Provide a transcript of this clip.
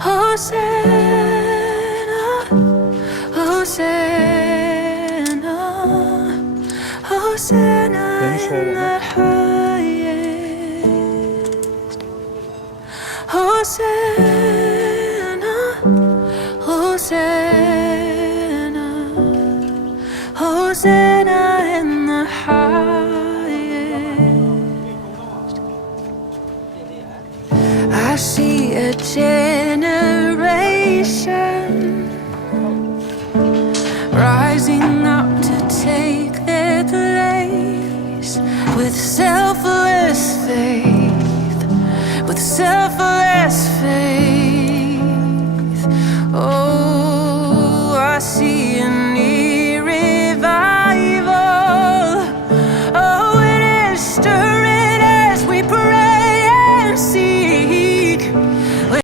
Hosanna, Hosanna, Hosanna in the highest. Hosanna, Hosanna, Hosanna in the highest. I see a generation rising up to take their place with selfless faith, with selfless faith.